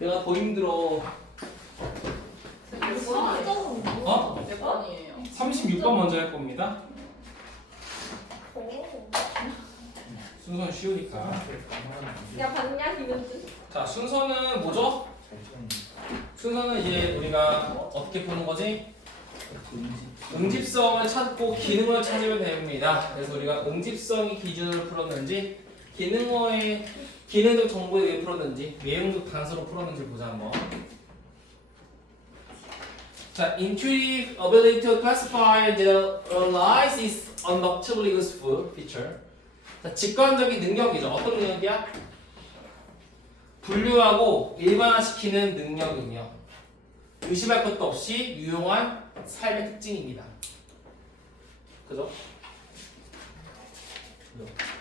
내가 더 힘들어. 어? 몇 번이에요? 36번 먼저 할 겁니다. 순서는 쉬우니까. 야 봤냐 김현준? 자, 순서는 뭐죠? 순서는 이제 우리가 어떻게 푸는 거지? 응집성을 찾고 기능을 찾으면 됩니다. 그래서 우리가 응집성이 기준으로 풀었는지, 기능적 정보에 의해 풀었는지, 외형적 단서로 풀었는지 보자 한번. 자, intuitive ability to classify and generalize is undoubtedly useful feature. 자, 직관적인 능력이죠. 어떤 능력이야? 분류하고 일반화시키는 능력이며 의심할 것도 없이 유용한 삶의 특징입니다. 그죠?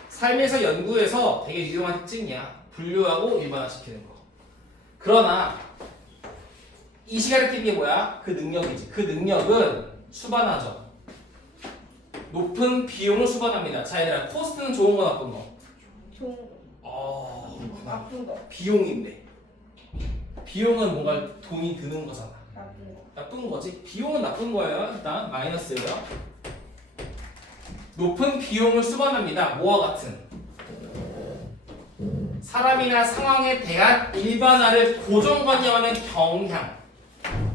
삶에서 연구에서 되게 유용한 특징이야. 분류하고 일반화시키는 거. 그러나 이 시간에 낀 게 뭐야? 그 능력이지. 그 능력은 수반하죠. 높은 비용을 수반합니다. 자, 얘들아, 코스트는 좋은 거 나쁜 거? 좋은 그렇구나. 나쁜 거 비용인데. 비용은 뭔가 돈이 드는 거잖아. 나쁜 거. 나쁜 거지. 비용은 나쁜 거예요. 일단 마이너스예요. 높은 비용을 수반합니다. 뭐와 같은? 사람이나 상황에 대한 일반화를 고정관념하는 경향.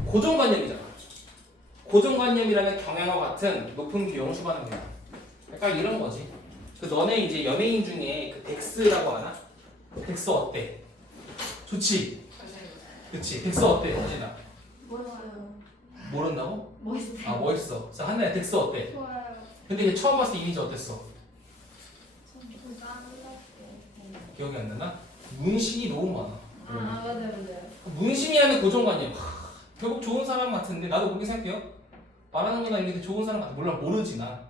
고정관념이잖아. 고정관념이라는 경향과 같은 높은 비용을 수반합니다. 약간 이런 거지. 그 너네 이제 연예인 중에 그 덱스라고 하나? 덱스 어때? 좋지? 그치? 덱스 어때? 어제나? 멋있어요. 모른다고? 멋있어요. 아 멋있어. 자, 한나야 덱스 어때? 좋아요. 근데 얘 처음 봤을 때 이미지 어땠어? 좀 짠데. 기억이 안 나나? 문신이 너무 많아. 아 맞아요. 문신이라는 고정관념. 결국 좋은 사람 같은데 나도 그렇게 생각해요. 말하는 거나 이렇게 좋은 사람 같아. 물론 모르지 난.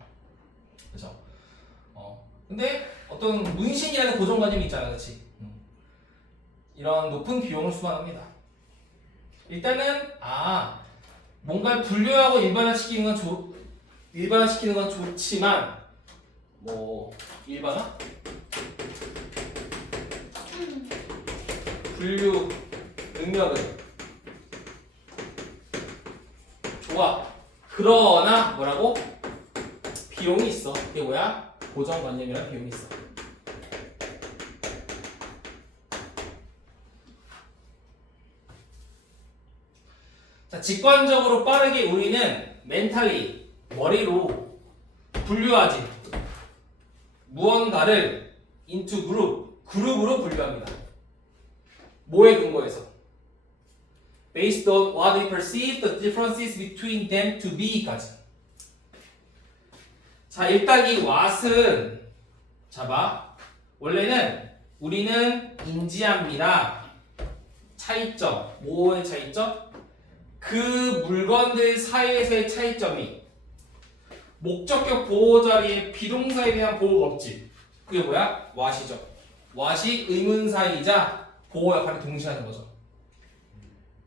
그죠? 근데 어떤 문신이라는 고정관념이 있잖아, 그렇지? 이런 높은 비용을 수반합니다. 일단은 뭔가를 분류하고 일반화시키는 건 좋지만 뭐 일반화? 분류 능력은 좋아. 그러나 뭐라고? 비용이 있어. 그게 뭐야? 고정관념이라는 비용이 있어. 자, 직관적으로 빠르게 우리는 멘탈리, 머리로 분류하지. 무언가를 into 그룹으로 분류합니다. 뭐에 근거해서? Based on what we perceive the differences between them to be까지. 자, 일단 이 what은 봐. 원래는 우리는 인지합니다. 차이점. 뭐의 차이점? 그 물건들 사이에서의 차이점이 목적격 보호 자리에 비동사에 대한 보호가 없지. 그게 뭐야? what이죠. what이 의문사이자 보호 역할을 동시에 하는 거죠.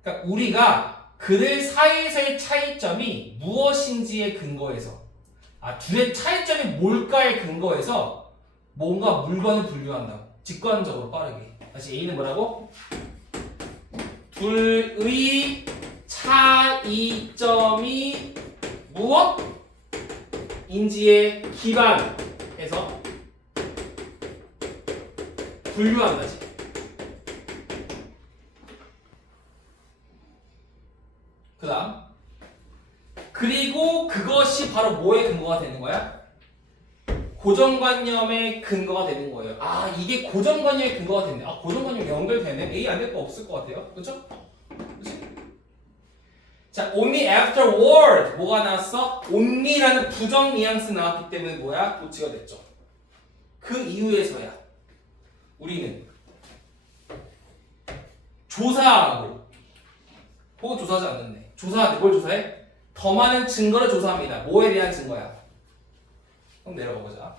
그러니까 우리가 그들 사이에서의 차이점이 무엇인지에 근거해서 둘의 차이점이 뭘까에 근거해서 뭔가 물건을 분류한다고. 직관적으로 빠르게. 다시 A는 뭐라고? 둘의 차이점이 무엇? 인지에 기반해서 분류한다지. 그 다음 그리고 그것이 바로 뭐의 근거가 되는 거야? 고정관념의 근거가 되는 거예요. 이게 고정관념의 근거가 됐네. 고정관념이 연결되네. A 안 될 거 없을 것 같아요. 그렇죠? 그렇지? 자, only afterward 뭐가 나왔어? only라는 부정 뉘앙스 나왔기 때문에 뭐야? 도치가 됐죠. 그 이후에서야 우리는 조사하고 혹은 조사하지 않는데 조사하는데 뭘 조사해? 더 많은 증거를 조사합니다. 뭐에 대한 증거야? 그럼 내려가 보자.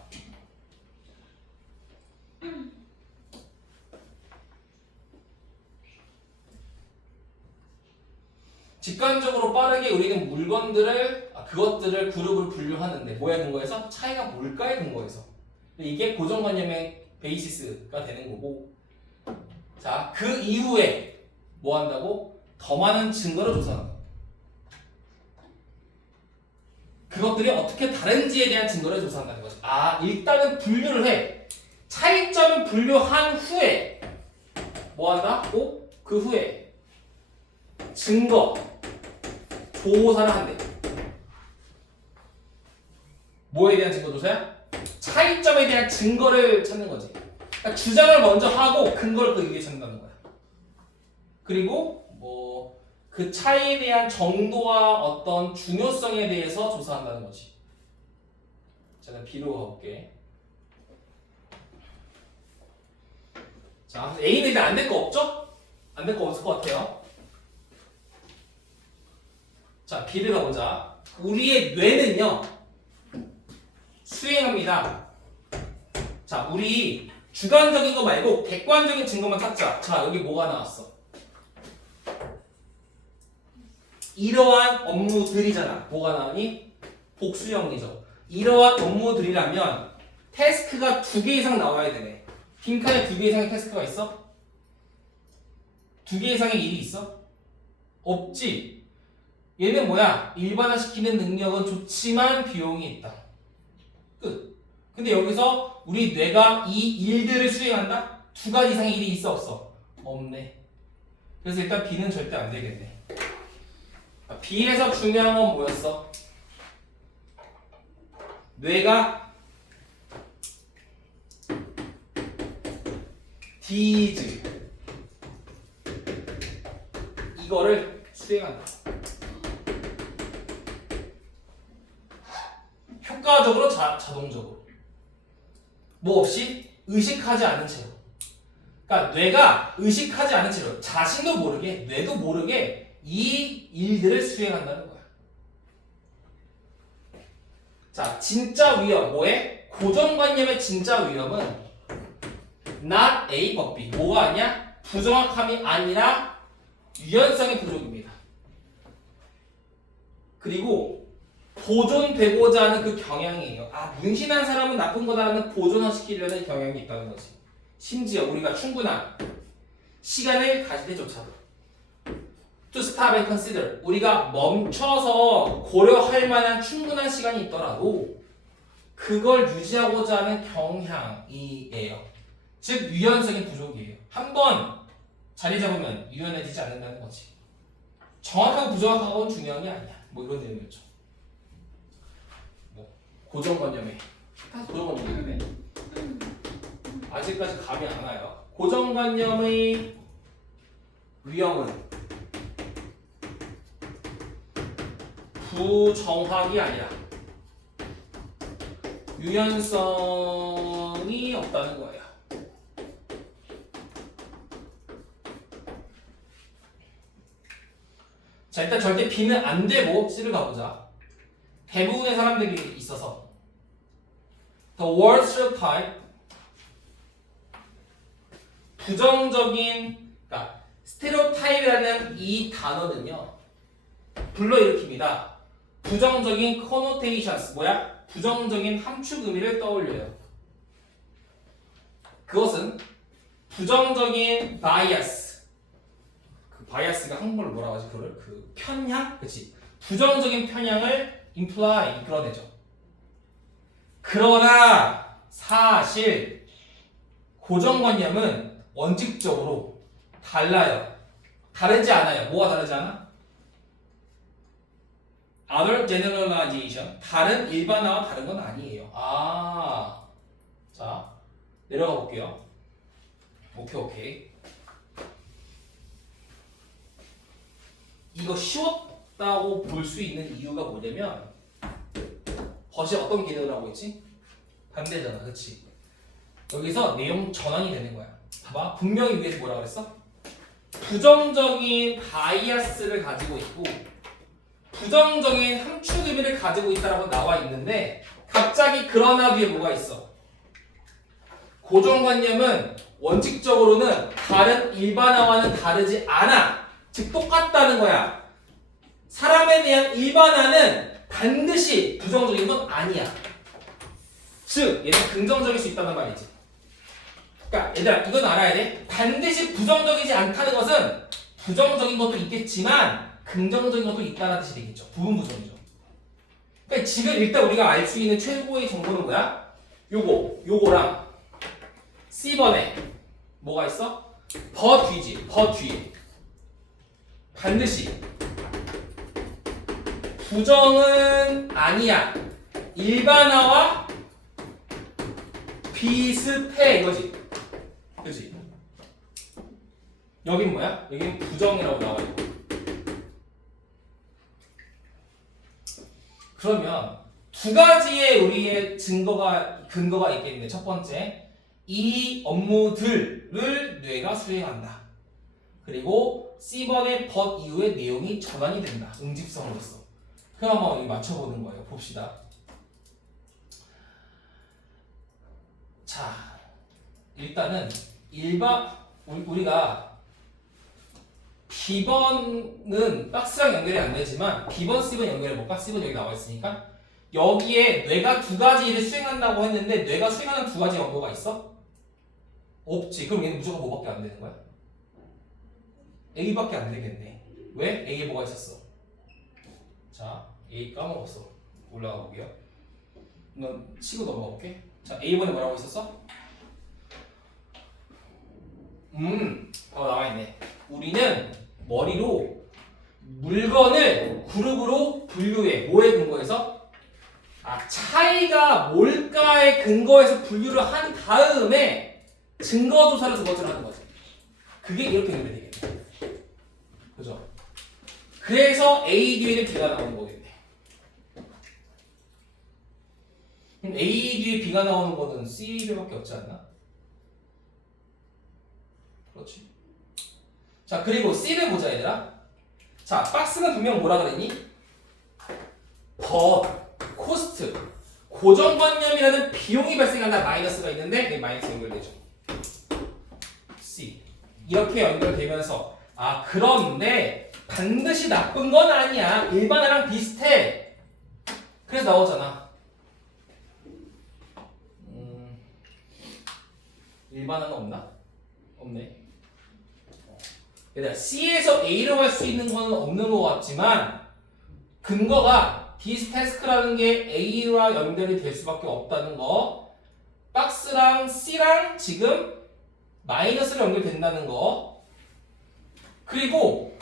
직관적으로 빠르게 우리는 그것들을 그룹을 분류하는데 뭐에 근거해서? 차이가 뭘까에 근거해서. 이게 고정관념의 베이시스가 되는 거고. 자, 그 이후에 뭐 한다고? 더 많은 증거를 조사한다. 그것들이 어떻게 다른지에 대한 증거를 조사한다는 거죠. 아, 일단은 분류를 해. 차이점을 분류한 후에 뭐 한다고? 그 후에 증거 조사를 한대. 뭐에 대한 증거 조사야? 차이점에 대한 증거를 찾는 거지. 그러니까 주장을 먼저 하고 근거를 그 위에 찾는다는 거야. 그리고 뭐 그 차이에 대한 정도와 어떤 중요성에 대해서 조사한다는 거지. 자, 나 B로 가볼게. 자, A는 일단 안 될 거 없죠? 안 될 거 없을 것 같아요. 자, B를 가보자. 우리의 뇌는요 수행합니다. 자, 우리 주관적인 거 말고 객관적인 증거만 찾자. 자, 여기 뭐가 나왔어? 이러한 업무들이잖아. 뭐가 나오니? 복수형이죠. 이러한 업무들이라면 태스크가 2개 이상 나와야 되네. 빈칸에 2개 이상의 태스크가 있어? 2개 이상의 일이 있어? 없지. 얘는 뭐야? 일반화시키는 능력은 좋지만 비용이 있다. 끝. 근데 여기서 우리 뇌가 이 일들을 수행한다? 2가지 이상의 일이 있어 없어? 없네. 그래서 일단 B는 절대 안 되겠네. B에서 중요한 건 뭐였어? 뇌가 디즈 이거를 수행한다. 효과적으로 자동적으로 뭐 없이 의식하지 않은 채로. 그러니까 뇌가 의식하지 않은 채로 자신도 모르게 뇌도 모르게 이 일들을 수행한다는 거야. 자, 진짜 위험 뭐해? 고정관념의 진짜 위험은 not A but B. 뭐가 아니야? 부정확함이 아니라 유연성의 부족입니다. 그리고 보존되고자 하는 그 경향이에요. 아, 문신한 사람은 나쁜 거다라는 보존화시키려는 경향이 있다는 거지. 심지어 우리가 충분한 시간을 가질 때조차도 to stop and consider 우리가 멈춰서 고려할 만한 충분한 시간이 있더라도 그걸 유지하고자 하는 경향이에요. 즉 유연성의 부족이에요. 한번 자리 잡으면 유연해지지 않는다는 거지. 정확하고 부정확하고는 중요한 게 아니야. 뭐 이런 내용이었죠. 뭐 고정관념에 고정관념인데 아직까지 감이 안 와요. 고정관념의 위험은 부정확이 아니라 유연성이 없다는 거예요. 자, 일단 절대 B는 안 되고 C를 가보자. 대부분의 사람들이 있어서 The word stereotype 부정적인 그러니까 스테레오타입이라는 이 단어는요 불러일으킵니다. 부정적인 connotations 뭐야? 부정적인 함축 의미를 떠올려요. 그것은 부정적인 bias 그 bias가 한국말로 뭐라고 하지? 그걸 그 편향? 그치? 부정적인 편향을 imply 이끌어내죠. 그러나 사실 고정관념은 원칙적으로 달라요. 다르지 않아요. 뭐가 다르지 않아? Other generalization 다른 일반화와 다른 건 아니에요. 아, 자 내려가 볼게요. 오케이. 이거 쉬웠다고 볼 수 있는 이유가 뭐냐면 버시 어떤 기능을 하고 있지? 반대잖아, 그렇지? 여기서 내용 전환이 되는 거야. 봐봐, 분명히 위에서 뭐라 그랬어? 부정적인 바이아스를 가지고 있고 부정적인 함축 의미를 가지고 있다라고 나와 있는데 갑자기 그러나 뒤에 뭐가 있어? 고정관념은 원칙적으로는 다른 일반화와는 다르지 않아. 즉 똑같다는 거야. 사람에 대한 일반화는 반드시 부정적인 건 아니야. 즉 얘는 긍정적일 수 있다는 말이지. 그러니까 얘들아 이건 알아야 돼. 반드시 부정적이지 않다는 것은 부정적인 것도 있겠지만 긍정적인 것도 있다는 뜻이 되겠죠. 부분 부정이죠. 그러니까 지금 일단 우리가 알 수 있는 최고의 정보는 뭐야? 요거랑 C번에 뭐가 있어? 버 뒤지. 버 뒤에 반드시 부정은 아니야. 일반화와 비슷해 이거지. 그치? 여긴 뭐야? 여긴 부정이라고 나와 있고. 그러면 두 가지의 우리의 근거가 있겠네. 첫 번째, 이 업무들을 뇌가 수행한다. 그리고 C번의 but 이후의 내용이 전환이 된다. 응집성으로서. 그럼 한번 여기 맞춰보는 거예요. 봅시다. 자, 일단은 우리가 B번은 박스랑 연결이 안 되지만 B번, C번 연결해볼까? C번 여기 나와 있으니까 여기에 뇌가 두 가지 일을 수행한다고 했는데 뇌가 수행하는 두 가지 업무가 있어? 없지. 그럼 얘는 무조건 뭐밖에 안 되는 거야? A밖에 안 되겠네. 왜? A에 뭐가 있었어? 자, A 까먹었어. 올라가 볼게요. 이건 치고 넘어가 볼게. 자, A번에 뭐라고 있었어? 나와 있네. 우리는 머리로 물건을 그룹으로 분류해. 뭐에 근거해서? 차이가 뭘까에 근거해서 분류를 한 다음에 증거 조사를 두 번째로 하는 거지. 그게 이렇게 연결이 되겠네. 그죠? 그래서 A 뒤에는 B가 나오는 거겠네. 그럼 A 뒤에 B가 나오는 거는 C 뒤밖에 없지 않나? 그렇지. 자, 그리고 C를 보자 얘들아. 자, 박스는 분명 뭐라 그랬니? 코스트, 고정관념이라는 비용이 발생한다. 마이너스가 있는데 마이너스 연결되죠. C 이렇게 연결되면서 그런데 반드시 나쁜 건 아니야. 일반화랑 비슷해. 그래서 나오잖아. 일반화는 없나? 없네. 얘들아, C에서 A로 갈 수 있는 건 없는 것 같지만 근거가 this task라는 게 A와 연결이 될 수밖에 없다는 거, 박스랑 C랑 지금 마이너스로 연결된다는 거, 그리고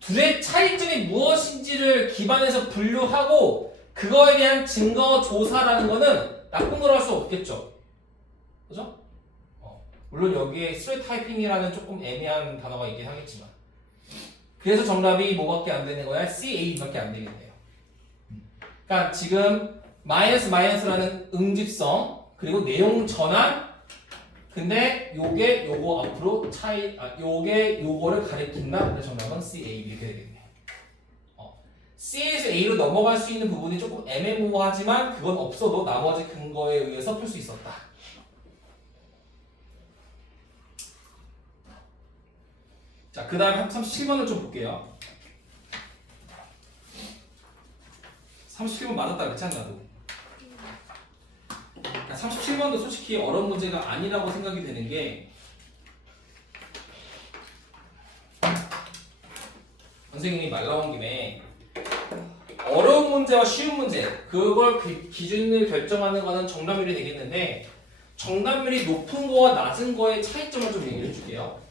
둘의 차이점이 무엇인지를 기반해서 분류하고 그거에 대한 증거 조사라는 거는 나쁜 거로 할 수 없겠죠. 그죠? 물론 여기에 스트레이타이핑이라는 조금 애매한 단어가 있긴 하겠지만, 그래서 정답이 뭐밖에 안 되는 거야? CA밖에 안 되겠네요. 그러니까 지금 마이너스라는 응집성, 그리고 내용 전환, 근데 요게 요거 앞으로 요게 요거를 가리킨다. 그래서 정답은 CA 이렇게 되겠네요. C에서 A로 넘어갈 수 있는 부분이 조금 애매모호하지만 그건 없어도 나머지 근거에 의해서 풀 수 있었다. 자, 그 다음에 37번을 좀 볼게요. 37번 맞았다 그랬지 않나도? 37번도 솔직히 어려운 문제가 아니라고 생각이 되는 게, 선생님이 말 나온 김에 어려운 문제와 쉬운 문제, 그걸 기준을 결정하는 거는 정답률이 되겠는데, 정답률이 높은 거와 낮은 거의 차이점을 좀 얘기해 줄게요.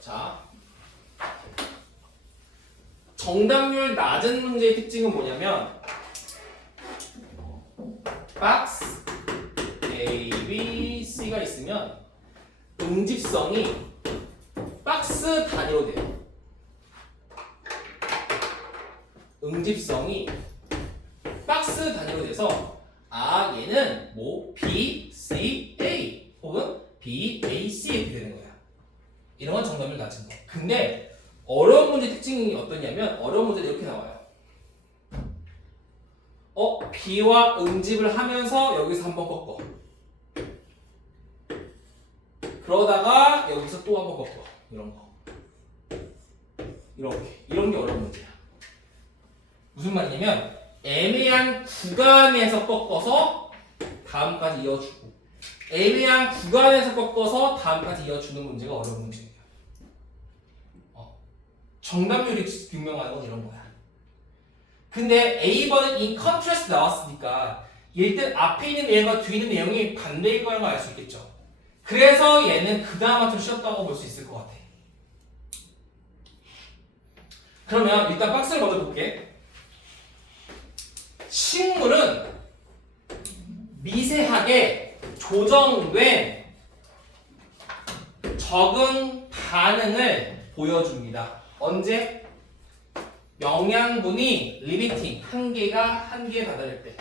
자, 정답률 낮은 문제의 특징은 뭐냐면 박스 A, B, C가 있으면 응집성이 박스 단위로 돼요. 응집성이 박스 단위로 돼서 얘는 뭐 B, C, A 혹은 B, A, C 이렇게 되는 거야. 이런 건 정답률 낮은 거. 근데 어려운 문제 특징이 어떠냐면 어려운 문제는 이렇게 나와요. B와 응집을 하면서 여기서 한번 꺾어. 그러다가 여기서 또 한번 꺾어. 이런 거. 이런 게 어려운 문제야. 무슨 말이냐면 애매한 구간에서 꺾어서 다음까지 이어주고, 애매한 구간에서 꺾어서 다음까지 이어주는 문제가 어려운 문제예요. 정답률이 증명하는 건 이런 거야. 근데 A번은 in contrast 나왔으니까 일단 앞에 있는 내용과 뒤에 있는 내용이 반대인 거라는 걸 알 수 있겠죠. 그래서 얘는 그나마 좀 쉬웠다고 볼 수 있을 것 같아. 그러면 일단 박스를 먼저 볼게. 식물은 미세하게 조정된 적응 반응을 보여줍니다. 언제? 영양분이 리미팅, 한계에 다다를 때.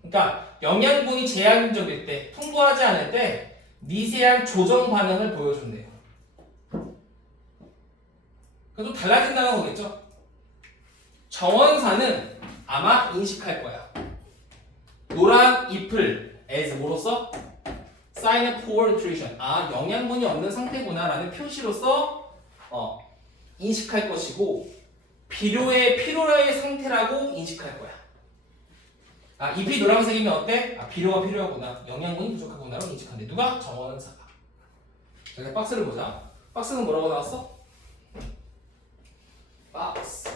그러니까 영양분이 제한적일 때, 풍부하지 않을 때 미세한 조정 반응을 보여준대요. 그래서 좀 달라진다는 거겠죠? 정원사는 아마 인식할 거야. 노란 잎을 as 뭐로써? sign of poor nutrition. 아, 영양분이 없는 상태구나 라는 표시로서 인식할 것이고 필요의 상태라고 인식할 거야. 아, 잎이 노란색이면 어때? 아, 비료가 필요하구나. 영양분이 부족하구나라고 인식한대. 누가? 정원사가. 자, 이제 박스를 보자. 박스는 뭐라고 나왔어? 박스.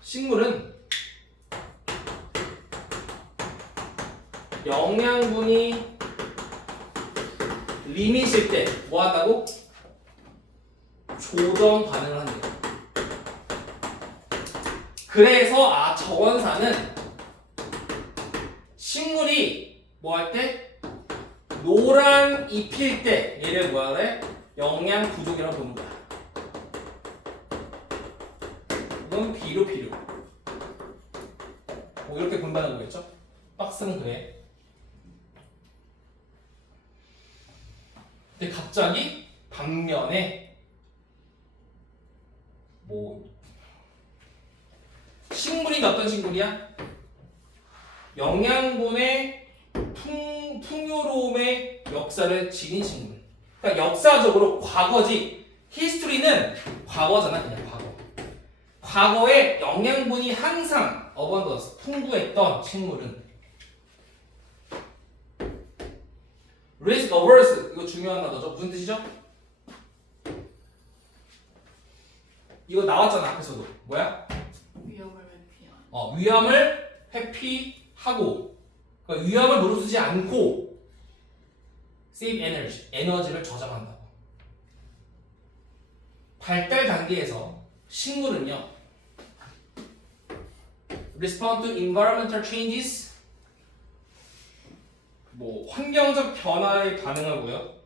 식물은 영양분이 리밋일 때 뭐 한다고? 조정 반응을 한대요. 그래서 저원사는 식물이 뭐 할 때? 노란 잎일 때 얘를 뭐라 그래? 영양 부족이라고 보는 거야. 이건 필요. 뭐 이렇게 본다는 거겠죠? 박스는 그래. 근데 갑자기 반면에 식물이 어떤 식물이야? 영양분의 풍요로움의 역사를 지닌 식물. 그러니까 역사적으로 과거지. 히스토리는 과거잖아, 그냥 과거. 과거에 영양분이 항상 어번던스, 풍부했던 식물은 risk averse, 이거 중요한 단어죠. 무슨 뜻이죠? 이거 나왔잖아, 앞에서도. 뭐야? 위험을 회피한. 위험을 회피하고, 그러니까 위험을 무릅쓰지 않고 save energy, 에너지를 저장한다고. 발달 단계에서 식물은요, respond to environmental changes, 환경적 변화에 반응하고요,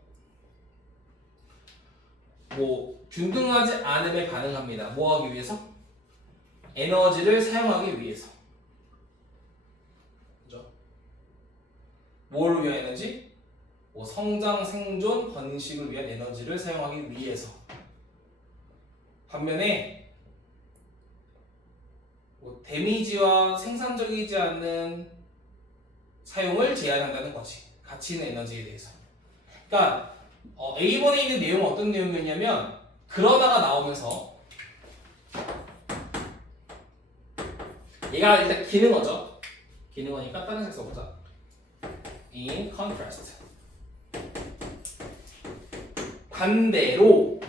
균등하지 않음에 반응합니다. 뭐 하기 위해서? 에너지를 사용하기 위해서. 그죠? 뭘 위한 에너지? 성장, 생존, 번식을 위한 에너지를 사용하기 위해서. 반면에 데미지와 생산적이지 않는 사용을 제한한다는 거지. 가치 있는 에너지에 대해서. 그러니까 A번에 있는 내용은 어떤 내용이었냐면, 그러다가 나오면서 얘가 일단 기능어죠. 기능어니까 다른 색 써보자. In contrast. 반대로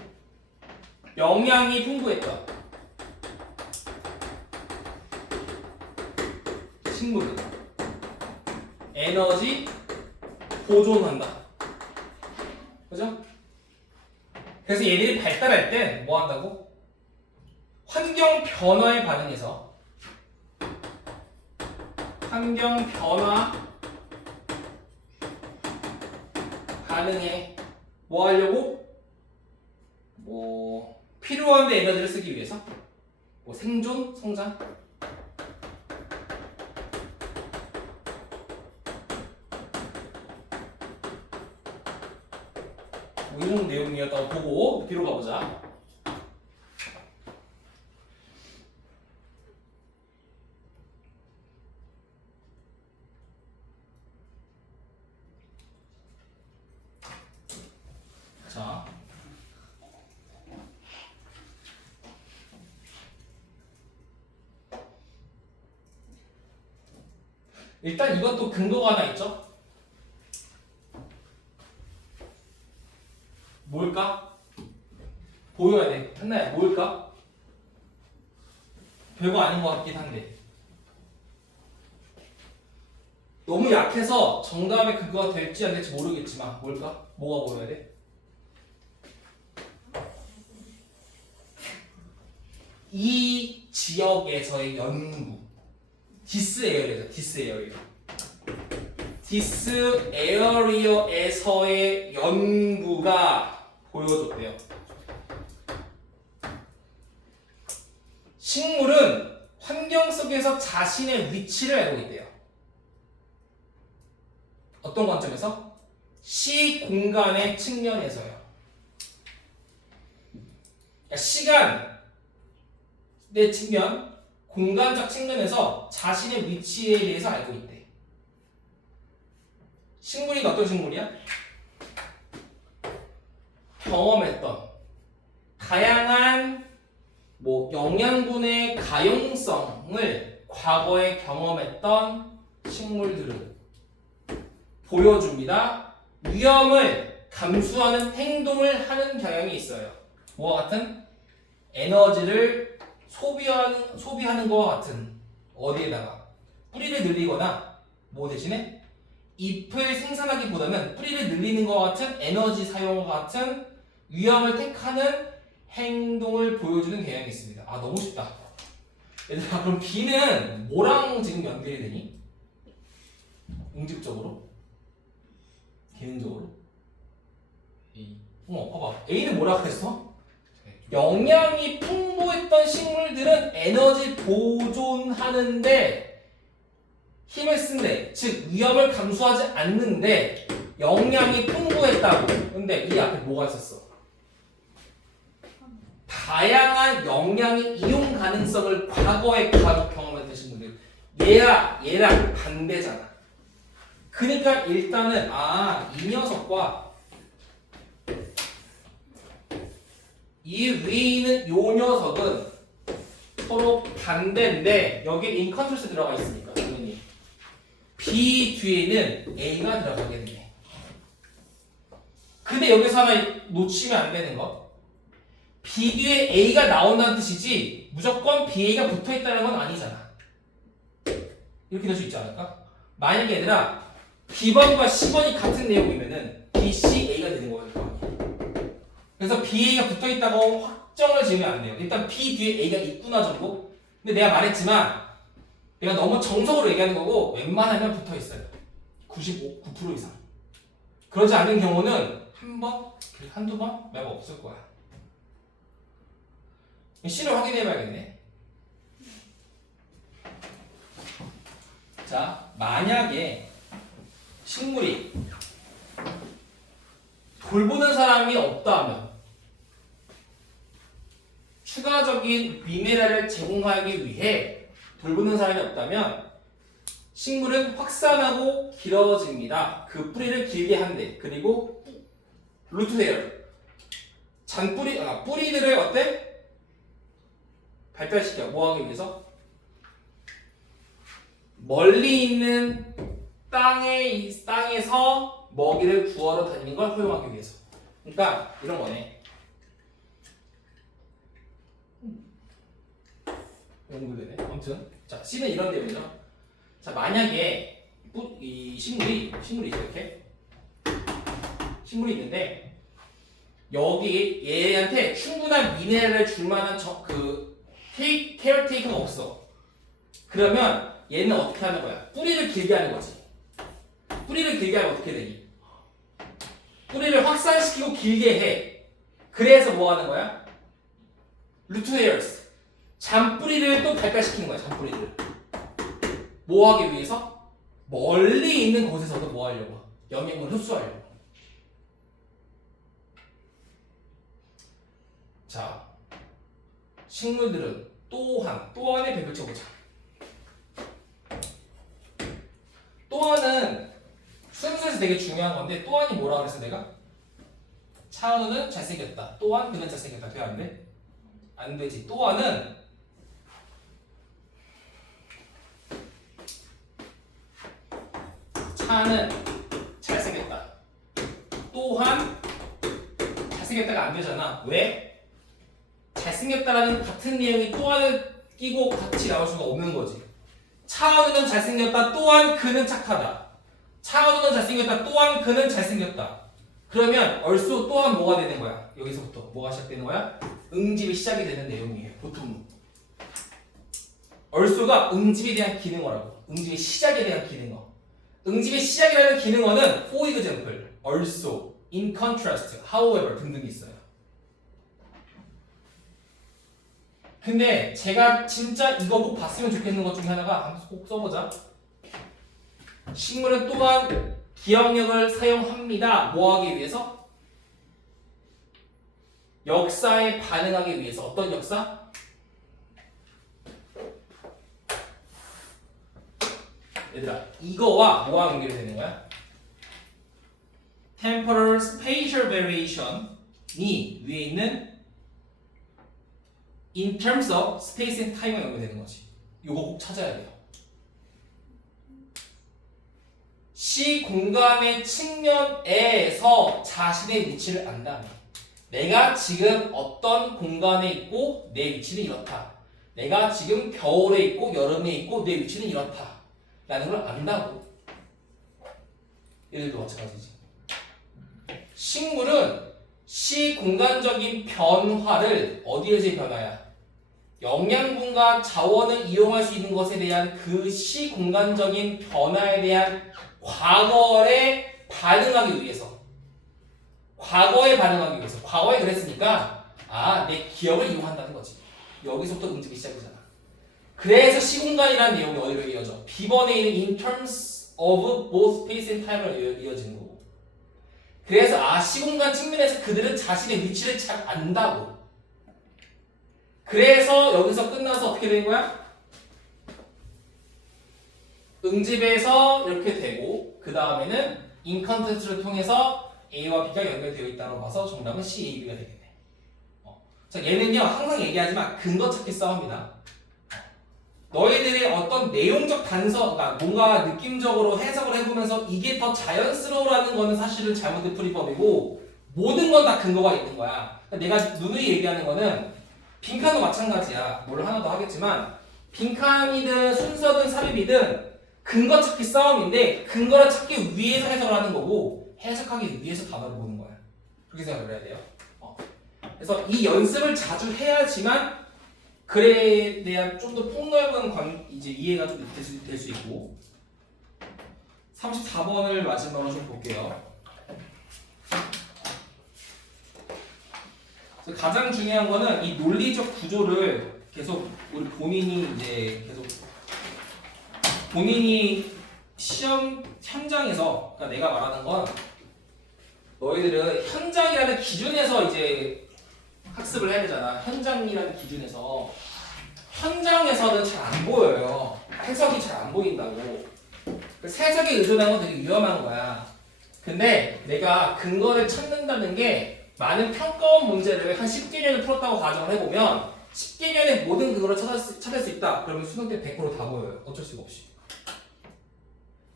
영양이 풍부했던 식물은 에너지 보존한다. 그죠? 그래서 얘들이 발달할 때 뭐 한다고? 환경 변화에 반응해서 환경 변화 반응에 뭐 하려고? 필요한데 에너지를 쓰기 위해서 생존, 성장. 이런 내용이었다고 보고 뒤로 가보자. 자, 일단 이것도 근거가 하나 있죠? 뭘까? 보여야 돼. 한나야 뭘까? 별거 아닌 것 같긴 한데 너무 약해서 정답에 그거가 될지 안 될지 모르겠지만 뭘까? 뭐가 보여야 돼? 이 지역에서의 연구 디스 에어리어죠. 디스 에어리어 디스 에어리어에서의 연구가 보여줬대요. 식물은 환경 속에서 자신의 위치를 알고 있대요. 어떤 관점에서? 시공간의 측면에서요. 그러니까 시간의 측면, 공간적 측면에서 자신의 위치에 대해서 알고 있대. 식물이 어떤 식물이야? 경험했던 다양한 영양분의 가용성을 과거에 경험했던 식물들은 보여줍니다. 위험을 감수하는 행동을 하는 경향이 있어요. 뭐와 같은? 에너지를 소비하는 것과 같은 어디에다가 뿌리를 늘리거나 뭐 대신에 잎을 생산하기보다는 뿌리를 늘리는 것과 같은 에너지 사용과 같은 위험을 택하는 행동을 보여주는 경향이 있습니다. 아 너무 쉽다. 얘들아 그럼 B는 뭐랑 지금 연결이 되니? 응집적으로? 개인적으로? 봐봐. A는 뭐라 그랬어? 영양이 풍부했던 식물들은 에너지 보존하는데 힘을 쓴대. 즉 위험을 감수하지 않는데 영양이 풍부했다고. 근데 이 앞에 뭐가 있었어? 다양한 영양의 이용 가능성을 과거에 경험했던 식물들. 얘랑 반대잖아. 그러니까 일단은 이 녀석과 이 위에 있는 요 녀석은 서로 반대인데 여기 인컨트라스트 들어가 있으니까 당연히 B 뒤에는 A가 들어가게 되네. 근데 여기서 하나 놓치면 안 되는 거, B 뒤에 A가 나온다는 뜻이지 무조건 BA가 붙어있다는 건 아니잖아. 이렇게 될 수 있지 않을까? 만약에 얘들아 B번과 C번이 같은 내용이면은 BC, A가 되는 거니까. 그래서 BA가 붙어있다고 확정을 지으면 안 돼요. 일단 B 뒤에 A가 있구나 정도? 근데 내가 말했지만 내가 너무 정석으로 얘기하는 거고 웬만하면 붙어있어요. 9% 이상. 그러지 않는 경우는 한 번, 한두 번 매번 없을 거야. C를 확인해 봐야겠네. 자, 만약에 식물이 돌보는 사람이 없다면 추가적인 미네랄을 제공하기 위해 돌보는 사람이 없다면 식물은 확산하고 길어집니다. 그 뿌리를 길게 한대. 그리고 루트데어 뿌리들을 어때? 발달시켜. 뭐 하기 위해서? 멀리 있는 땅에서 먹이를 구하러 다니는 걸 허용하기 위해서. 그러니까 이런 거네. 연구되네. 아무튼 자 C는 이런 내용이죠. 자 만약에 이 식물이 이렇게 식물이 있는데 여기 얘한테 충분한 미네랄을 줄 만한 케어테이커가 없어. 그러면 얘는 어떻게 하는 거야? 뿌리를 길게 하는 거지. 뿌리를 길게 하면 어떻게 되니? 뿌리를 확산시키고 길게 해. 그래서 뭐 하는 거야? 루트 헤어스. 잔뿌리를 또 발달시키는 거야. 잔뿌리를. 뭐 하기 위해서? 멀리 있는 곳에서도 뭐 하려고? 영양분을 흡수하려고. 자, 식물들은 또한의 배를 쳐보자. 또한은 순서에서 되게 중요한 건데 또한이 뭐라 그랬어 내가? 차은우는 잘생겼다. 또한 그는 잘생겼다. 돼 안 돼? 안 되지. 또한은 차는 잘생겼다. 또한 잘생겼다가 안 되잖아. 왜? 잘생겼다라는 같은 내용이 또 하나를 끼고 같이 나올 수가 없는 거지. 차은우는 잘생겼다 또한 그는 착하다. 차은우는 잘생겼다 또한 그는 잘생겼다. 그러면 얼쏘 또한 뭐가 되는 거야? 여기서부터 뭐가 시작되는 거야? 응집이 시작이 되는 내용이에요. 보통 얼쏘가 응집에 대한 기능어라고. 응집의 시작에 대한 기능어. 응집의 시작이라는 기능어는 for example, also, in contrast, however 등등이 있어요. 근데 제가 진짜 이거 꼭 봤으면 좋겠는 것 중에 하나가 한번 꼭 써보자. 식물은 또한 기억력을 사용합니다. 뭐 하기 위해서? 역사에 반응하기 위해서. 어떤 역사? 얘들아, 이거와 뭐와 연결이 되는 거야? Temporal spatial variation이 위에 있는 in terms of space and time과 연결되는 거지. 이거 꼭 찾아야 돼요. 시 공간의 측면에서 자신의 위치를 안다면 내가 지금 어떤 공간에 있고 내 위치는 이렇다. 내가 지금 겨울에 있고 여름에 있고 내 위치는 이렇다. 라는 걸 안다고. 얘들도 마찬가지지. 식물은 시 공간적인 변화를 어디에서의 변화야? 영양분과 자원을 이용할 수 있는 것에 대한 그 시 공간적인 변화에 대한 과거에 반응하기 위해서. 과거에 반응하기 위해서. 과거에 그랬으니까 내 기억을 이용한다는 거지. 여기서부터 응집이 시작이잖아. 그래서 시공간이라는 내용이 어디로 이어져? B번에 있는 in terms of both space and time으로 이어지는 거고. 그래서 시공간 측면에서 그들은 자신의 위치를 잘 안다고. 그래서 여기서 끝나서 어떻게 된 거야? 응집에서 이렇게 되고 그 다음에는 in context를 통해서 A와 B가 연결되어 있다고 봐서 정답은 C, A, B가 되겠네. 자, 얘는요 항상 얘기하지만 근거 찾기 싸움이다. 너희들이 어떤 내용적 단서, 그러니까 뭔가 느낌적으로 해석을 해보면서 이게 더 자연스러우라는 거는 사실은 잘못된 풀이법이고 모든 건 다 근거가 있는 거야. 그러니까 내가 누누이 얘기하는 거는 빈칸도 마찬가지야. 뭘 하나 더 하겠지만 빈칸이든 순서든 삽입이든 근거 찾기 싸움인데 근거를 찾기 위해서 해석을 하는 거고 해석하기 위해서 단어를 보는 거야. 그렇게 생각을 해야 돼요. 그래서 이 연습을 자주 해야지만 글에 대한 좀 더 폭넓은 이제 이해가 좀 될 수 있고. 34번을 마지막으로 좀 볼게요. 그래서 가장 중요한 거는 이 논리적 구조를 계속 우리 본인이 이제 계속 본인이 시험 현장에서, 그러니까 내가 말하는 건 너희들은 현장이라는 기준에서 이제 학습을 해야 되잖아. 현장이라는 기준에서. 현장에서는 잘 안 보여요. 해석이 잘 안 보인다고. 그래서 해석에 의존하는 건 되게 위험한 거야. 근데 내가 근거를 찾는다는 게 많은 평가원 문제를 한 10개년을 풀었다고 가정을 해보면 10개년의 모든 근거를 찾을 수 있다. 그러면 수능 때 100% 다 보여요. 어쩔 수가 없이.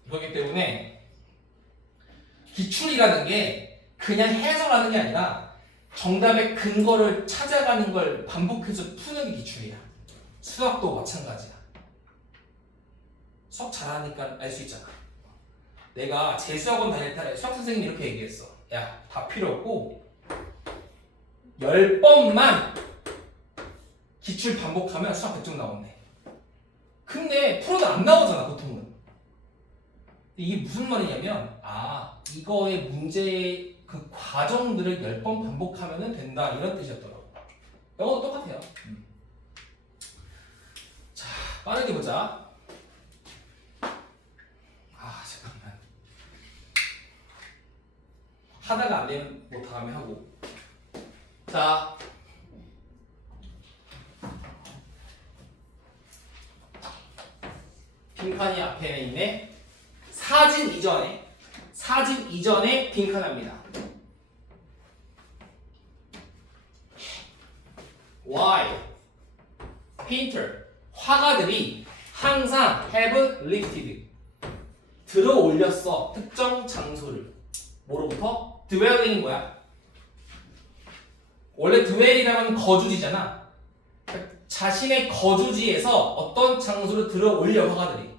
그렇기 때문에 기출이라는 게 그냥 해석하는 게 아니라 정답의 근거를 찾아가는 걸 반복해서 푸는 게 기출이야. 수학도 마찬가지야. 수학 잘하니까 알 수 있잖아. 내가 재수학원 다닐 때 수학 선생님이 이렇게 얘기했어. 야, 다 필요 없고 10번만 기출 반복하면 수학 100점 나오네. 근데 풀어도 안 나오잖아, 보통은. 이게 무슨 말이냐면 이거의 문제의 그 과정들을 10번 반복하면 된다 이런 뜻이었더라고. 영어도 똑같아요. 자, 빠르게 보자. 잠깐만. 하다가 안 되면 뭐 다음에 하고. 자, 빈칸이 앞에 있네. 사진 이전에 빈칸합니다. Why? Painter, 화가들이 항상 have lifted, 들어 올렸어 특정 장소를. 뭐로부터? dwelling이 뭐야? 원래 dwell이라고 하면 거주지잖아. 자신의 거주지에서 어떤 장소를 들어 올려 화가들이.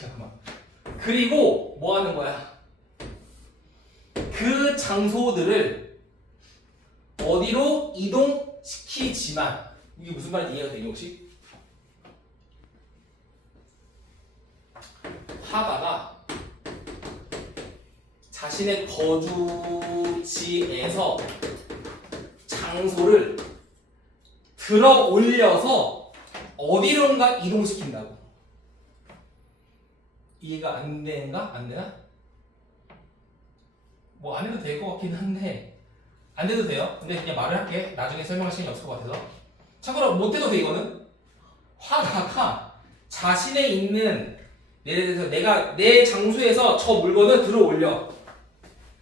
잠깐만. 그리고 뭐 하는 거야? 그 장소들을 어디로 이동시키지만, 이게 무슨 말인지 이해가 되니 혹시? 화가가 자신의 거주지에서 장소를 들어 올려서 어디론가 이동시킨다고. 이해가 안 되는가? 안 되나? 뭐 안 해도 될 것 같긴 한데 안 해도 돼요. 근데 그냥 말을 할게. 나중에 설명할 시간이 없을 것 같아서. 참고로 못 해도 돼 이거는. 화가가 자신의 있는, 예를 들어서 내가 내 장소에서 저 물건을 들어 올려.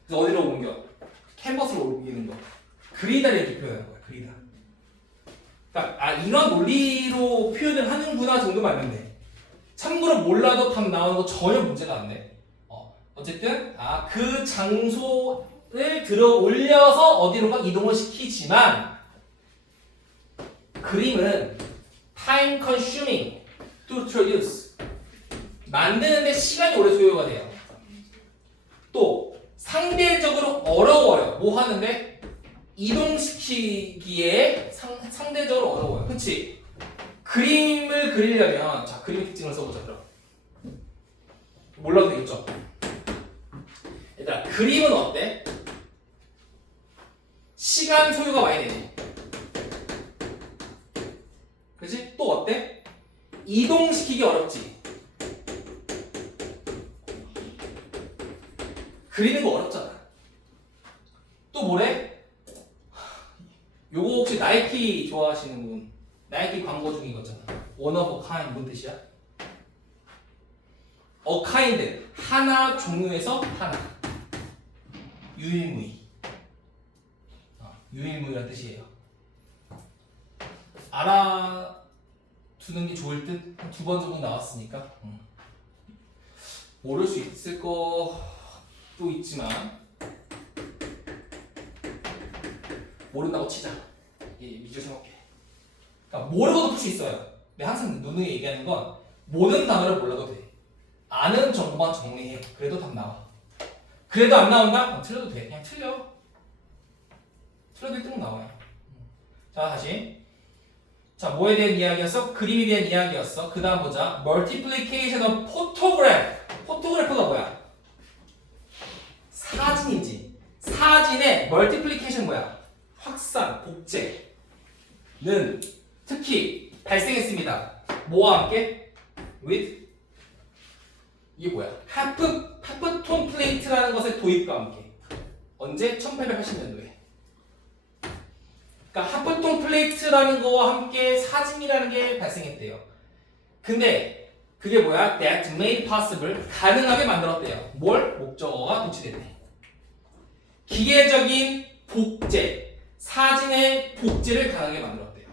그래서 어디로 옮겨? 캔버스로 옮기는 거. 그리다를 이렇게 표현하는 거야. 그리다. 그러니까 이런 논리로 표현을 하는구나 정도만 알면 돼. 참고로 몰라도 답 나오는 거 전혀 문제가 안 돼. 어쨌든 그 장소를 들어 올려서 어디론가 이동을 시키지만 그림은 time consuming to produce, 만드는데 시간이 오래 소요가 돼요. 또 상대적으로 어려워요. 뭐 하는데? 이동시키기에 상대적으로 어려워요. 그치? 그림을 그리려면, 자, 그림의 특징을 써보자, 그럼. 몰라도 되겠죠? 얘들아, 그림은 어때? 시간 소요가 많이 되지. 그치? 또 어때? 이동시키기 어렵지. 그리는 거 어렵잖아. 또 뭐래? 요거 혹시 나이키 좋아하시는 분? 나이키 광고 중에 이거잖아. One of a kind, 뭔 뜻이야? A kind, 하나 종류에서 하나. 유일무이. 유일무이란 뜻이에요. 알아두는 게 좋을 듯. 한 2번 정도 나왔으니까. 모를 수 있을 것도 있지만 모른다고 치자. 미주 생각해. 그러니까 모르고도 풀 수 있어요. 근데 항상 누누이 얘기하는 건 모든 단어를 몰라도 돼. 아는 정보만 정리해. 그래도 답 나와. 그래도 안 나온다? 틀려도 돼. 그냥 틀려. 틀려도 1등은 나와요. 자, 다시. 자, 뭐에 대한 이야기였어? 그림에 대한 이야기였어. 그 다음 보자. Multiplication of photograph. 포토그래프가 뭐야? 사진이지. 사진의 multiplication 뭐야? 확산, 복제는 특히 발생했습니다. 뭐와 함께? with 이게 뭐야? 하프톤 플레이트라는 것의 도입과 함께. 언제? 1880년도에. 그러니까 하프톤 플레이트라는 거와 함께 사진이라는 게 발생했대요. 근데 그게 뭐야? That made possible, 가능하게 만들었대요. 뭘? 목적어가 도취됐네. 기계적인 복제, 사진의 복제를 가능하게 만들었대요.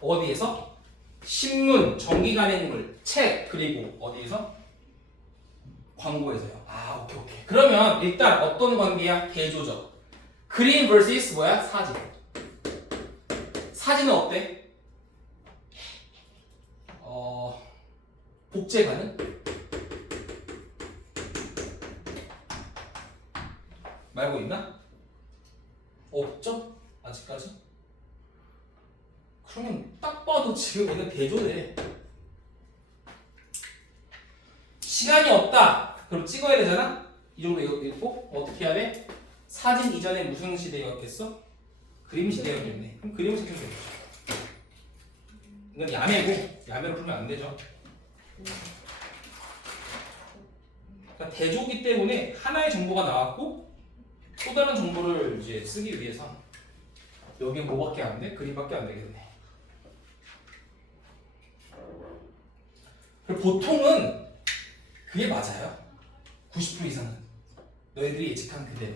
어디에서? 신문, 전기 간행물, 책, 그리고 어디에서? 광고에서요. 오케이. 그러면 일단 어떤 관계야? 대조적. 그림 vs 뭐야? 사진. 사진은 어때? 복제 가능? 말고 있나? 없죠? 아직까지? 그러면 딱 봐도 지금 얘는 대조돼. 시간이 없다. 그럼 찍어야 되잖아? 이 정도 읽고 어떻게 해야 돼? 사진 이전에 무슨 시대였겠어? 그림 시대였겠네. 그럼 그림을 시키면 되겠죠. 이건 야매로 풀면 안 되죠. 그러니까 대조기 때문에 하나의 정보가 나왔고 또 다른 정보를 이제 쓰기 위해서 여기에 뭐밖에 안 돼? 그림밖에 안 되겠네. 보통은 그게 맞아요. 90% 이상은 너희들이 예측한 그대로.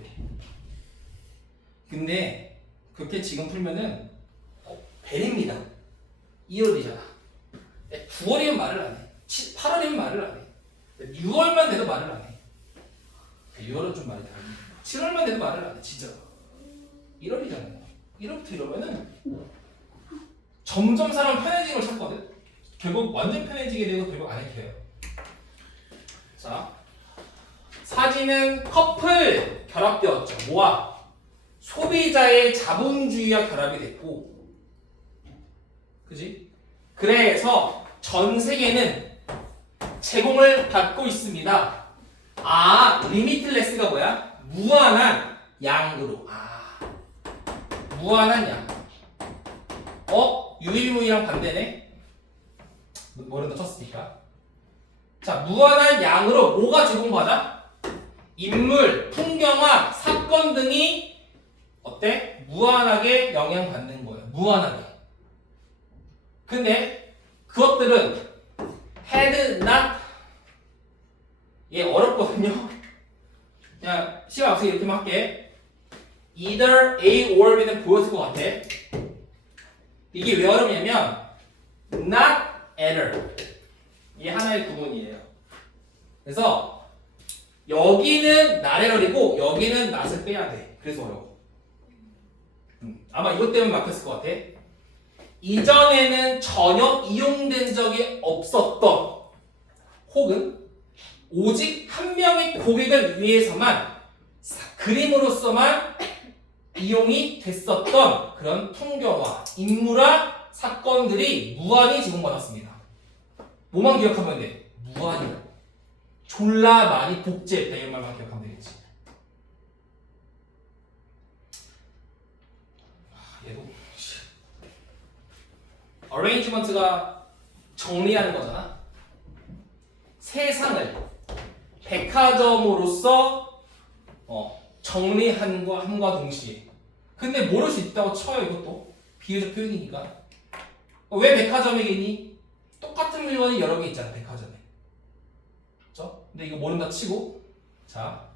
근데 그렇게 지금 풀면은 벨입니다. 2월이잖아. 9월이면 말을 안 해. 8월이면 말을 안 해. 6월만 돼도 말을 안 해. 6월은 좀 말이 다르네. 7월만 돼도 말을 안 해. 진짜. 1월이잖아요. 1월부터 이러면은 점점 사람 편해지는 걸 찾거든. 결국 완전 편해지게 되고 결국 안 해켜요. 자, 사진은 커플 결합되었죠. 뭐와? 소비자의 자본주의와 결합이 됐고, 그지? 그래서 전 세계는 제공을 받고 있습니다. 아, 리미틀레스가 뭐야? 무한한 양으로. 아, 무한한 양. 유일무이랑 반대네. 뭐를 더 쳤으니까. 자, 무한한 양으로 뭐가 제공받아? 인물, 풍경화, 사건 등이 어때? 무한하게 영향받는 거예요. 무한하게. 근데 그것들은 had not, 얘 어렵거든요. 그냥 시간 없이 이렇게만 할게. either A or B는 보였을 것 같아. 이게 왜 어렵냐면 not either, 이게 하나의 구문이에요. 그래서 여기는 not either이고 여기는 not을 빼야 돼. 그래서 어려워. 아마 이것 때문에 막혔을 것 같아. 이전에는 전혀 이용된 적이 없었던, 혹은 오직 한 명의 고객을 위해서만 그림으로서만 이용이 됐었던 그런 풍경화, 인물화 사건들이 무한히 제공받았습니다. 뭐만 기억하면 돼? 무한히. 졸라 많이 복제했다, 이런 말만 기억하면 되겠지. 얘도 어레인지먼트가 정리하는 거잖아. 세상을 백화점으로서 정리함과 동시에, 근데 모를 수 있다고 쳐요. 이것도 비유적 표현이니까. 왜 백화점이겠니? 똑같은 물건이 여러 개 있잖아, 백화점에. 그렇죠? 근데 이거 모른다 치고, 자,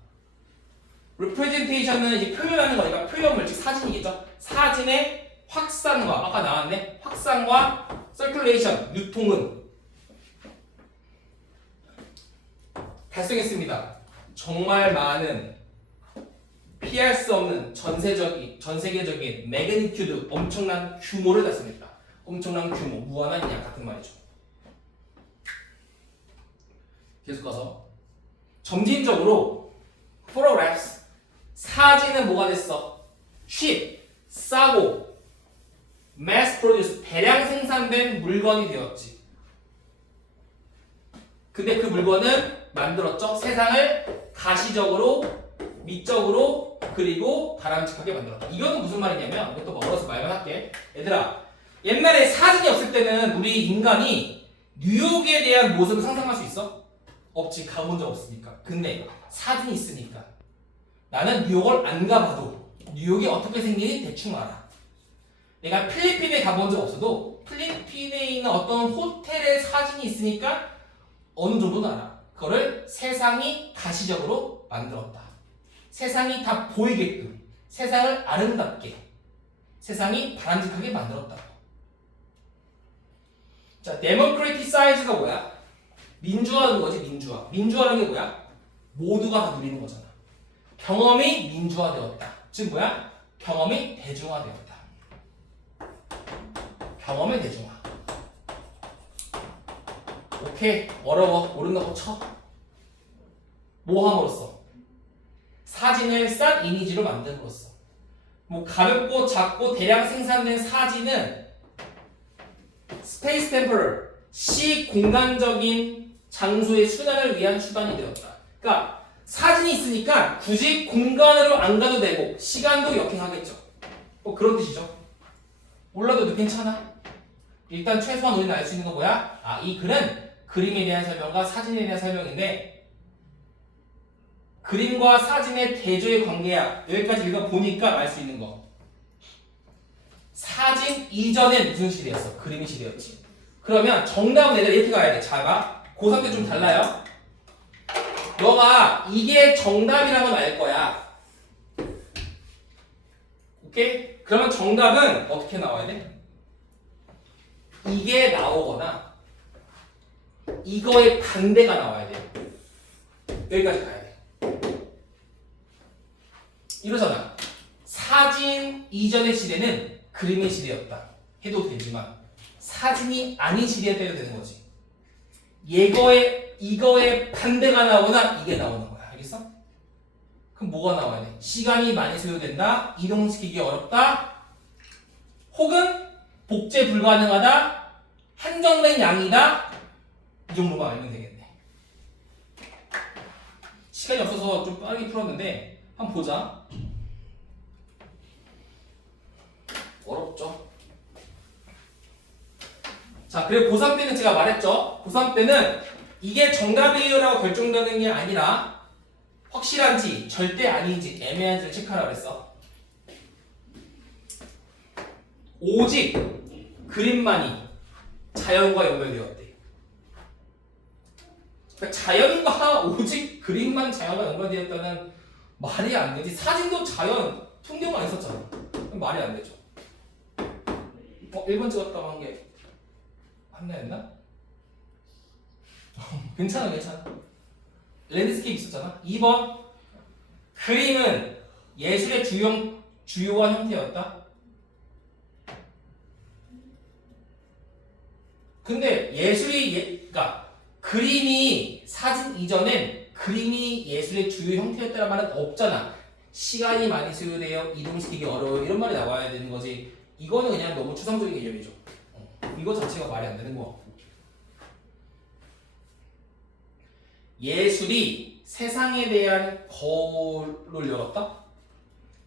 representation은 이제 표현하는 거니까 표현물, 즉 사진이겠죠? 사진의 확산과, 아까 나왔네, 확산과 circulation, 유통은 달성했습니다. 정말 많은, 피할 수 없는 전 세계적인 매그니튜드, 엄청난 규모를 달성했다. 엄청난 규모, 무한한 양 같은 말이죠. 계속 가서 점진적으로 photographs, 사진은 뭐가 됐어? cheap, 싸고 mass produce, 대량 생산된 물건이 되었지. 근데 그 물건은 만들었죠. 세상을 가시적으로, 미적으로, 그리고 바람직하게 만들었다. 이건 무슨 말이냐면, 이것도 멀어서 말만 할게. 얘들아, 옛날에 사진이 없을 때는 우리 인간이 뉴욕에 대한 모습을 상상할 수 있어? 없지. 가본 적 없으니까. 근데 사진이 있으니까 나는 뉴욕을 안 가봐도 뉴욕이 어떻게 생기는지 대충 알아. 내가 필리핀에 가본 적 없어도 필리핀에 있는 어떤 호텔의 사진이 있으니까 어느 정도는 알아. 그거를 세상이 가시적으로 만들었다. 세상이 다 보이게끔, 세상을 아름답게, 세상이 바람직하게 만들었다. 자, democraticize가 뭐야? 민주화하는 거지, 민주화. 민주화라는 게 뭐야? 모두가 다 누리는 거잖아. 경험이 민주화되었다. 즉 뭐야? 경험이 대중화되었다. 경험의 대중화. 오케이, 어려워. 모른다고 쳐. 모함으로써, 사진을 싼 이미지로 만듦으로써, 뭐 가볍고 작고 대량 생산된 사진은 스페이스 템포럴, 시공간적인 장소의 순환을 위한 수단이 되었다. 그러니까 사진이 있으니까 굳이 공간으로 안 가도 되고 시간도 역행하겠죠. 뭐 그런 뜻이죠. 몰라도 괜찮아. 일단 최소한 우리는 알 수 있는 건 뭐야? 아, 이 글은 그림에 대한 설명과 사진에 대한 설명인데, 그림과 사진의 대조의 관계야. 여기까지 읽어보니까 알 수 있는 거. 사진 이전엔 무슨 시대였어? 그림의 시대였지. 그러면 정답은 얘들아 이렇게 가야 돼. 잘 봐. 고3 때 좀 달라요. 너가 이게 정답이란 건 알 거야. 오케이? 그러면 정답은 어떻게 나와야 돼? 이게 나오거나 이거의 반대가 나와야 돼. 여기까지 가야 돼. 이러잖아. 사진 이전의 시대는 그림의 시대였다 해도 되지만 사진이 아닌 시대에 때도 되는 거지. 이거에 반대가 나오거나 이게 나오는 거야. 알겠어? 그럼 뭐가 나와야 돼? 시간이 많이 소요된다, 이동시키기 어렵다, 혹은 복제 불가능하다, 한정된 양이다. 이 정도만 알면 되겠네. 시간이 없어서 좀 빠르게 풀었는데 한번 보자. 어렵죠? 자, 그리고 고3 때는 제가 말했죠. 고3 때는 이게 정답이에요라고 결정되는 게 아니라 확실한지 절대 아닌지 애매한지를 체크하라 그랬어. 오직 그림만이 자연과 연결되었대. 그러니까 자연과 오직 그림만 자연과 연결되었다는 말이 안 되지. 사진도 자연 풍경만 있었잖아. 그럼 말이 안 되죠. 1번 찍었다고 한 게 한나였나? 괜찮아. 랜드스케이프 있었잖아. 2번 그림은 예술의 주요한 형태였다. 근데 그러니까 그림이 사진 이전엔 그림이 예술의 주요 형태였다는 말은 없잖아. 시간이 많이 소요되어 이동시키기 어려워요 이런 말이 나와야 되는 거지. 이거는 그냥 너무 추상적인 개념이죠. 이거 자체가 말이 안 되는 거. 예술이 세상에 대한 거울을 열었다?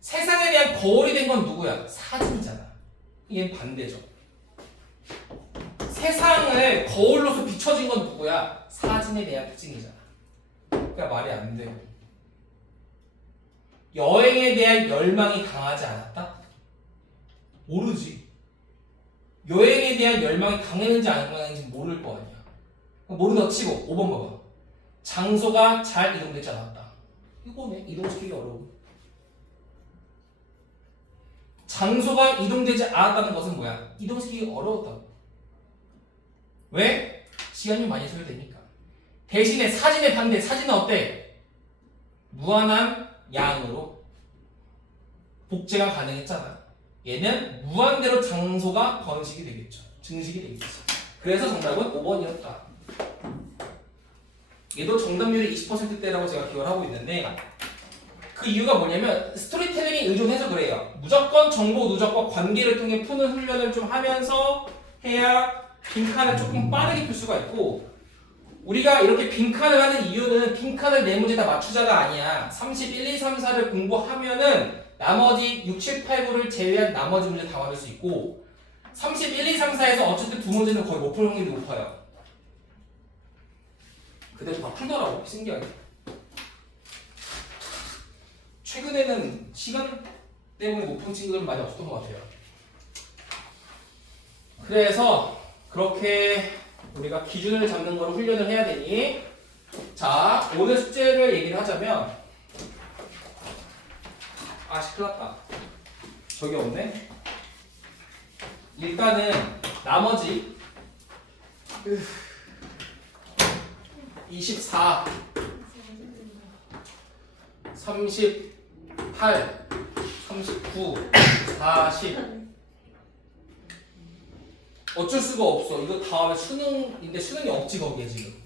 세상에 대한 거울이 된 건 누구야? 사진이잖아. 얘는 반대죠. 세상을 거울로서 비춰진 건 누구야? 사진에 대한 특징이잖아. 그러니까 말이 안 되고. 여행에 대한 열망이 강하지 않았다? 모르지. 여행에 대한 열망이 강했는지 안 강했는지 모를 거 아니야. 모르다 치고 5번 봐봐. 장소가 잘 이동되지 않았다. 이거네. 이동시키기 어려워. 장소가 이동되지 않았다는 것은 뭐야? 이동시키기 어려웠다고. 왜? 시간이 많이 소요되니까. 대신에 사진의 반대. 사진은 어때? 무한한 양으로 복제가 가능했잖아. 얘는 무한대로 장소가 번식이 되겠죠. 증식이 되겠죠. 그래서 정답은 5번이었다. 얘도 정답률이 20%대라고 제가 기억을 하고 있는데 그 이유가 뭐냐면 스토리텔링에 의존해서 그래요. 무조건 정보 누적과 관계를 통해 푸는 훈련을 좀 하면서 해야 빈칸을 조금 빠르게 풀 수가 있고, 우리가 이렇게 빈칸을 하는 이유는 빈칸을 네 문제 다 맞추자가 아니야. 31, 2, 3, 4를 공부하면은 나머지 6, 7, 8, 9를 제외한 나머지 문제 다 맞을 수 있고 31, 2, 3, 4에서 어쨌든 두 문제는 거의 못 풀 확률이 높아요. 그대로 다 풀더라고. 신기하게. 최근에는 시간 때문에 못 푼 친구들은 많이 없었던 것 같아요. 그래서 그렇게 우리가 기준을 잡는 걸 훈련을 해야 되니, 자, 오늘 숙제를 얘기를 하자면, 시끄럽다. 저기 없네. 일단은 나머지 24, 38, 39, 40 어쩔 수가 없어. 이거 다음에 수능인데 수능이 없지 거기에 지금.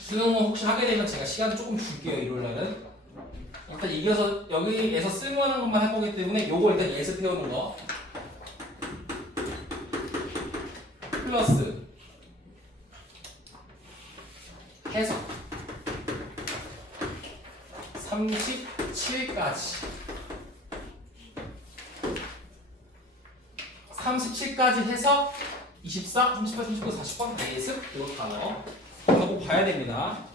수능은 혹시 하게 되면 제가 시간 조금 줄게요. 일요일날은. 일단 이겨서 여기에서 쓸만한 것만 할 거기 때문에 요거 일단 예습해 오는 거 플러스 해석 37까지 37까지 해서 24, 38, 39, 40번 예습 이거 단어 하고 봐야 됩니다.